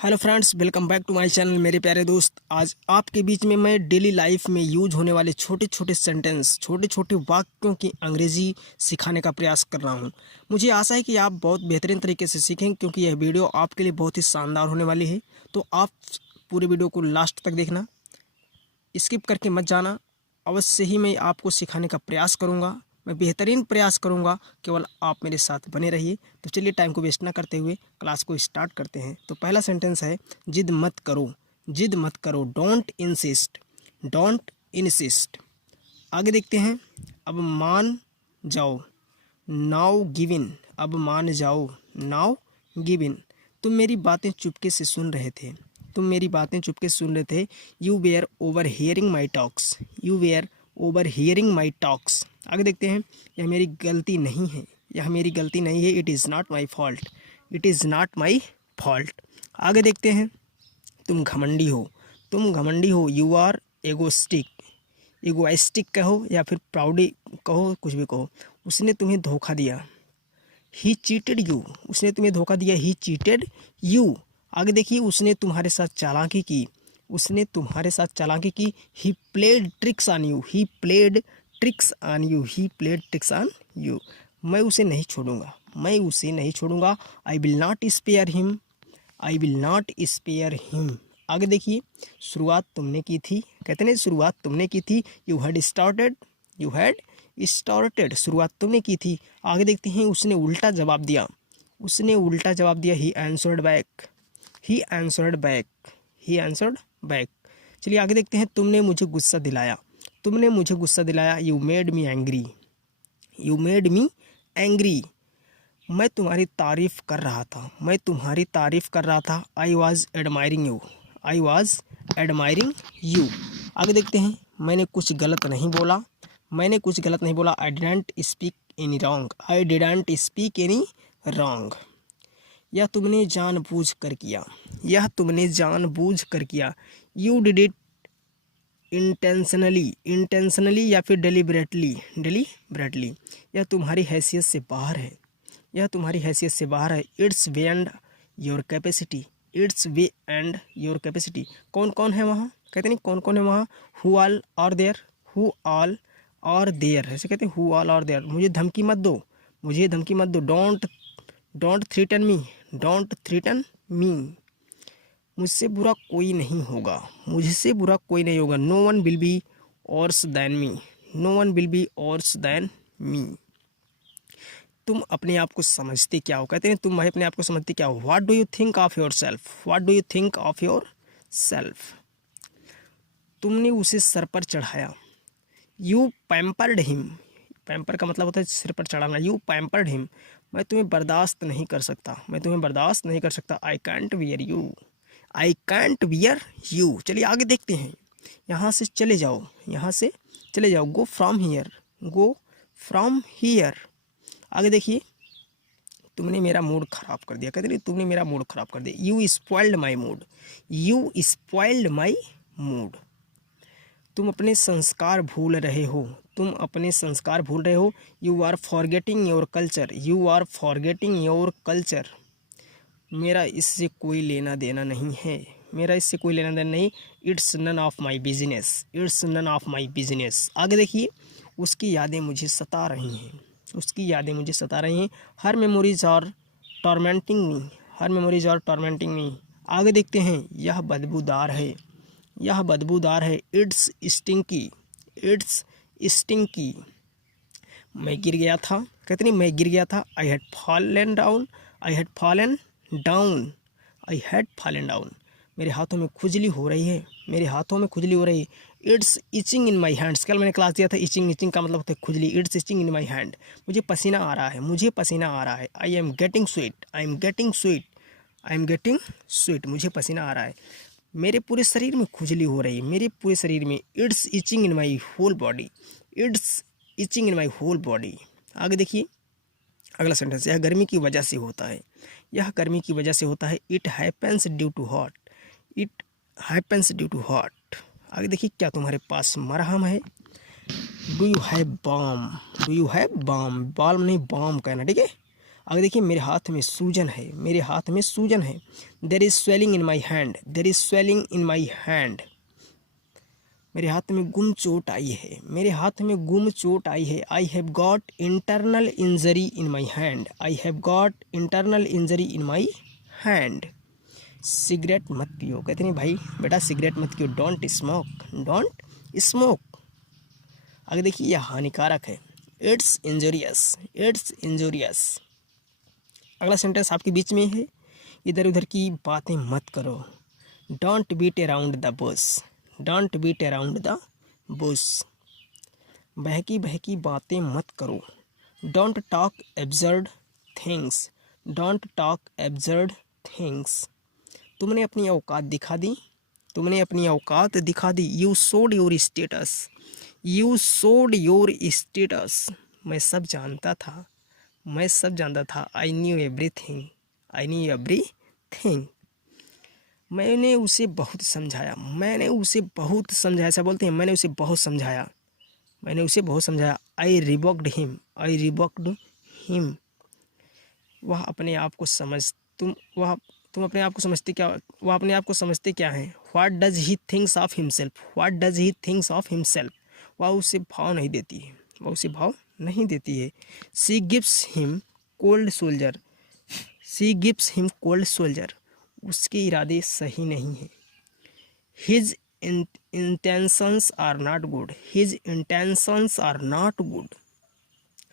Hello friends, welcome back to my channel. मेरे प्यारे दोस्त, आज आपके बीच में मैं डेली लाइफ में यूज होने वाले छोटे छोटे सेंटेंस, छोटे छोटे वाक्यों की अंग्रेजी सिखाने का प्रयास कर रहा हूं। मुझे आशा है कि आप बहुत बेहतरीन तरीके से सीखेंगे, क्योंकि यह वीडियो आपके लिए बहुत ही शानदार होने वाली है। तो आप पूरे वीडियो को लास्ट तक देखना, स्किप करके मत जाना। अवश्य ही मैं आपको सिखाने का प्रयास करूँगा, मैं बेहतरीन प्रयास करूंगा, केवल आप मेरे साथ बने रहिए। तो चलिए टाइम को वेस्ट ना करते हुए क्लास को स्टार्ट करते हैं। तो पहला सेंटेंस है, जिद मत करो। जिद मत करो, डोंट इंसिस्ट। Don't insist. आगे देखते हैं, अब मान जाओ। Now give in. अब मान जाओ, नाउ गिव इन। तुम मेरी बातें चुपके से सुन रहे थे। तुम मेरी बातें चुपके से सुन रहे थे। You were over hearing my talks. You were over hearing my talks. आगे देखते हैं, यह मेरी गलती नहीं है। यह मेरी गलती नहीं है। It is not my fault. It is not my fault. आगे देखते हैं, तुम घमंडी हो। तुम घमंडी हो। You are एगोस्टिक। एगोइस्टिक कहो या फिर प्राउडी कहो, कुछ भी कहो। उसने तुम्हें धोखा दिया। ही चीटेड यू। उसने तुम्हें धोखा दिया। ही चीटेड यू। आगे देखिए, उसने तुम्हारे साथ चालाकी की। उसने तुम्हारे साथ चालाकी की। He played tricks on you. He played tricks on you. He played tricks on you. मैं उसे नहीं छोड़ूंगा। मैं उसे नहीं छोड़ूंगा। I will not spare him. I will not spare him. आगे देखिए, शुरुआत तुमने की थी। कहते हैं शुरुआत तुमने की थी। You had started. You had started. शुरुआत तुमने की थी। आगे देखते हैं, उसने उल्टा जवाब दिया। उसने उल्टा जवाब दिया। He answered back. He answered back. He answered back. चलिए आगे देखते हैं, तुमने मुझे गुस्सा दिलाया। तुमने मुझे गुस्सा दिलाया। You made me angry. You made me angry. मैं तुम्हारी तारीफ कर रहा था। मैं तुम्हारी तारीफ कर रहा था। I was admiring you. I was admiring you. आगे देखते हैं, मैंने कुछ गलत नहीं बोला। मैंने कुछ गलत नहीं बोला। I didn't speak any wrong. I didn't speak any wrong. यह तुमने जानबूझ कर किया। यह तुमने जानबूझ कर किया। You did it intentionally. Intentionally या फिर डेलिबरेटली। डेलिबरेटली। यह तुम्हारी हैसियत से बाहर है। यह तुम्हारी हैसियत से बाहर है। It's beyond your capacity. It's beyond your capacity. कौन कौन है वहाँ? कहते नहीं कौन कौन है वहाँ। Who all are there. Who all are there, ऐसे कहते हैं हु ऑल आर देयर। मुझे धमकी मत दो। मुझे धमकी मत दो। Don't don't threaten me. Don't threaten me. मुझसे बुरा कोई नहीं होगा। मुझसे बुरा कोई नहीं होगा। No one will be worse than me. No one will be worse than me. तुम अपने आप को समझते क्या हो? कहते हैं तुम अपने आप को समझते क्या हो? What do you think of your self. What do you think of your self. तुमने उसे सर पर चढ़ाया। You pampered him. पैम्पर का मतलब होता है सिर पर चढ़ाना। You pampered him. मैं तुम्हें बर्दाश्त नहीं कर सकता। मैं तुम्हें बर्दाश्त नहीं कर सकता। I can't wear you. I can't wear you. चलिए आगे देखते हैं, यहाँ से चले जाओ। यहाँ से चले जाओ। Go from here. Go from here. आगे देखिए, तुमने मेरा मूड ख़राब कर दिया। कहते नहीं तुमने मेरा मूड ख़राब कर दिया। You spoiled my mood. You spoiled my mood. तुम अपने संस्कार भूल रहे हो। तुम अपने संस्कार भूल रहे हो। You are forgetting your culture. You are forgetting your culture. मेरा इससे कोई लेना देना नहीं है। मेरा इससे कोई लेना देना नहीं। It's none of my business. It's none of my business. आगे देखिए, उसकी यादें मुझे सता रही हैं। उसकी यादें मुझे सता रही हैं। Her memories are tormenting me. Her memories are tormenting me. आगे देखते हैं, यह बदबूदार है। यह बदबूदार है। It's stinky. It's stinky. मैं गिर गया था। कहते नहीं मैं गिर गया था। I had fallen down. I had fallen down. I had fallen down. मेरे हाथों में खुजली हो रही है। मेरे हाथों में खुजली हो रही है। It's itching in my hands. कल मैंने क्लास दिया था इचिंग। इचिंग का मतलब होता है खुजली। It's itching in my hand. मुझे पसीना आ रहा है। मुझे पसीना आ रहा है। I am getting sweet. I am getting sweet. I am getting sweet. मुझे पसीना आ रहा है। मेरे पूरे शरीर में खुजली हो रही है। मेरे पूरे शरीर में। It's itching in my whole body. It's itching in my whole body. आगे देखिए, अगला सेंटेंस, यह गर्मी की वजह से होता है। यह गर्मी की वजह से होता है। It happens due to hot. It happens due to hot. आगे देखिए, क्या तुम्हारे पास मरहम है? Do you have balm. Do you have balm. Balm नहीं बाम कहना, ठीक है। आगे देखिए, मेरे हाथ में सूजन है, मेरे हाथ में सूजन है। There is swelling in my hand, there is swelling in my hand. मेरे हाथ में गुम चोट आई है, मेरे हाथ में गुम चोट आई है। I have got internal injury in my hand, I have got internal injury in my hand. Cigarette मत पियो, कहते नहीं भाई बेटा सिगरेट मत पियो, डोंट स्मोक, डोंट स्मोक। आगे देखिए, यह हानिकारक है, इट्स इंजूरियस, इट्स इंजूरियस। अगला सेंटेंस आपके बीच में है, इधर उधर की बातें मत करो, don't beat around the bush, don't beat around the bush. बहकी बहकी बातें मत करो, don't talk absurd things, don't talk absurd things. तुमने अपनी औकात दिखा दी, तुमने अपनी औकात दिखा दी। You showed your status, you showed your status. मैं सब जानता था, मैं सब जानता था। I knew everything, I knew everything. मैंने उसे बहुत समझाया, मैंने उसे बहुत समझाया। ऐसा बोलते हैं, मैंने उसे बहुत समझाया, मैंने उसे बहुत समझाया। आई रिवोक्ड हिम, आई रिवोक्ड हिम। वह अपने आप को समझ, तुम अपने आप को समझते क्या, वह अपने आप को समझते क्या हैं। What does he thinks of himself, what does he thinks of himself. वह उसे भाव नहीं देती है, वह उसे भाव नहीं देती है। She gives him cold shoulder, she gives him cold shoulder. उसके इरादे सही नहीं हैं। His intentions are not good, his intentions are not good.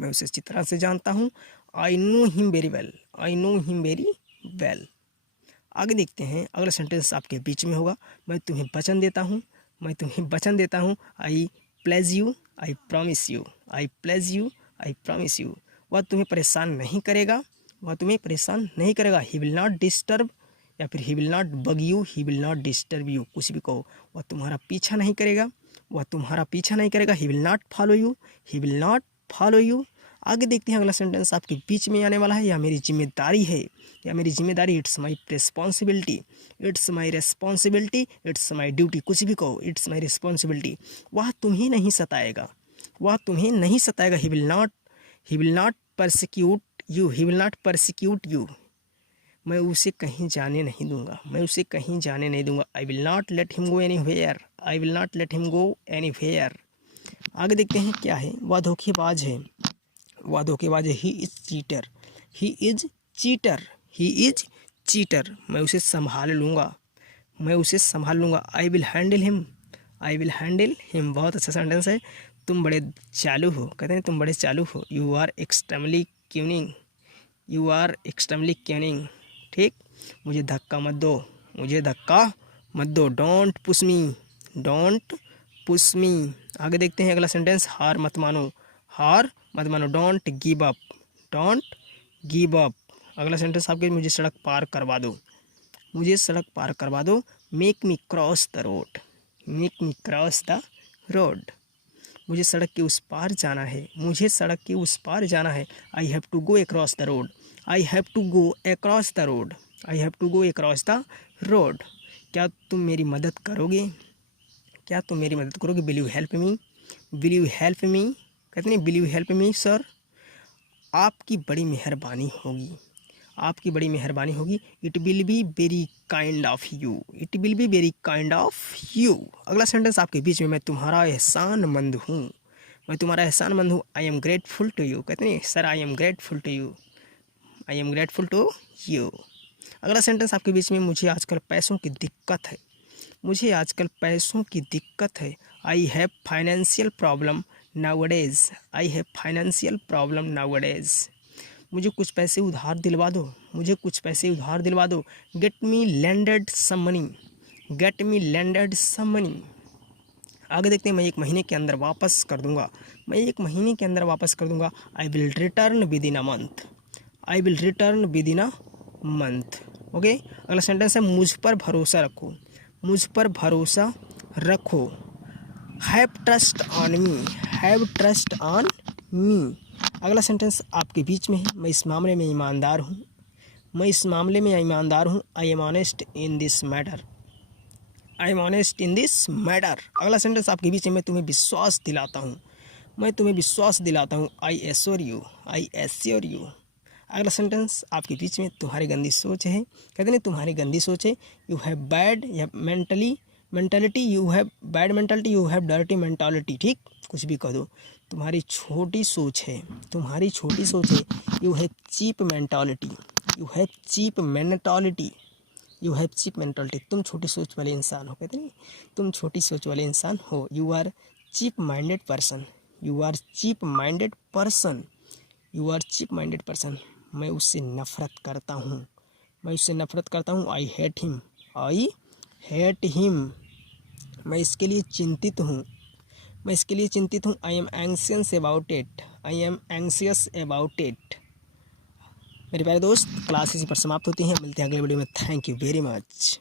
मैं उसे अच्छी तरह से जानता हूँ। I know him very well, I know him very well. आगे देखते हैं, अगला सेंटेंस आपके बीच में होगा। मैं तुम्हें वचन देता हूँ, मैं तुम्हें वचन देता हूँ। I pledge you, I promise you, I pledge you, I promise you. वह तुम्हें परेशान नहीं करेगा, वह तुम्हें परेशान नहीं करेगा। ही विल नॉट डिस्टर्ब, या फिर ही will not bug you, he will not disturb you, कुछ भी कहो। वह तुम्हारा पीछा नहीं करेगा, वह तुम्हारा पीछा नहीं करेगा। ही will not follow you, he will not follow you. आगे देखते हैं, अगला सेंटेंस आपके बीच में आने वाला है। यह मेरी जिम्मेदारी है, या मेरी जिम्मेदारी। It's my responsibility, it's my responsibility, it's my duty, कुछ भी कहो। It's my responsibility. वह तुम्हें नहीं सताएगा, वह तुम्हें नहीं सताएगा। He will not persecute you, he will not persecute you. मैं उसे कहीं जाने नहीं दूंगा, मैं उसे कहीं जाने नहीं दूंगा। आई will not let him go anywhere, I will not let him go anywhere. आगे देखते हैं क्या है। वह धोखेबाज है, वह धोखेबाज है। He is cheater, he is cheater, he is cheater. मैं उसे संभाल लूँगा, मैं उसे संभाल लूँगा। I will handle him, I will handle him. बहुत अच्छा सेंटेंस है। तुम बड़े चालू हो, कहते हैं तुम बड़े चालू हो। You are extremely cunning, you are extremely cunning. ठीक, मुझे धक्का मत दो, मुझे धक्का मत दो। Don't push me, don't push me. आगे देखते हैं अगला सेंटेंस। हार मत मानो, हार मत मानो। Don't give up, don't give up. अगला सेंटेंस आपके, मुझे सड़क पार करवा दो, मुझे सड़क पार करवा दो। Make me cross the road, make me cross the road. मुझे सड़क के उस पार जाना है, मुझे सड़क के उस पार जाना है। I have to go across the road, I have to go across the road, I have to go across the road. क्या तुम मेरी मदद करोगे, क्या तुम मेरी मदद करोगे। Will you help me, will you help me. कहते नहीं will you help me sir. आपकी बड़ी मेहरबानी होगी, आपकी बड़ी मेहरबानी होगी। It will be very kind of you, it will be very kind of you. अगला सेंटेंस आपके बीच में। मैं तुम्हारा एहसानमंद हूँ, मैं तुम्हारा एहसानमंद हूँ। I am grateful to you. कहते नहीं sir I am grateful to you, I am grateful to you. अगला सेंटेंस आपके बीच में। मुझे आजकल पैसों की दिक्कत है, मुझे आजकल पैसों की दिक्कत है। I have financial problem nowadays, I have financial problem nowadays. मुझे कुछ पैसे उधार दिलवा दो, मुझे कुछ पैसे उधार दिलवा दो। Get me lended some money, get me lended some money. आगे देखते हैं। मैं 1 महीने के अंदर वापस कर दूंगा, मैं 1 महीने के अंदर वापस कर दूंगा। I will return with in a month, I will return with in a month. Okay, अगला सेंटेंस है। मुझ पर भरोसा रखो, मुझ पर भरोसा रखो। Have trust on me, have trust on me. अगला सेंटेंस आपके बीच में है। मैं इस मामले में ईमानदार हूँ, मैं इस मामले में ईमानदार हूँ। I M honest in this matter, I am honest in this matter. अगला सेंटेंस आपके बीच में। मैं तुम्हें विश्वास दिलाता हूँ, मैं तुम्हें विश्वास दिलाता हूँ। I assure you, I assure you. अगला सेंटेंस आपके बीच में, तुम्हारी गंदी सोच है, कहते हैं तुम्हारी गंदी सोच है, यू हैव बैड या mentality, you have bad mentality, you have dirty mentality, ठीक, कुछ भी कह दो। तुम्हारी छोटी सोच है, तुम्हारी छोटी सोच है, you have cheap mentality, you have cheap mentality, you have cheap mentality, तुम छोटी सोच वाले इंसान हो, कहते नहीं, तुम छोटी सोच वाले इंसान हो। You are cheap minded person, you are cheap minded person, you are cheap minded person, मैं उससे नफरत करता हूँ, मैं उससे नफरत करता हूँ। I hate him, I hate him, मैं इसके लिए चिंतित हूँ, मैं इसके लिए चिंतित हूँ। I M anxious about it, I am anxious about it. मेरे प्यारे दोस्त, क्लास इसी पर समाप्त होती है, मिलते हैं अगले वीडियो में। Thank you very much.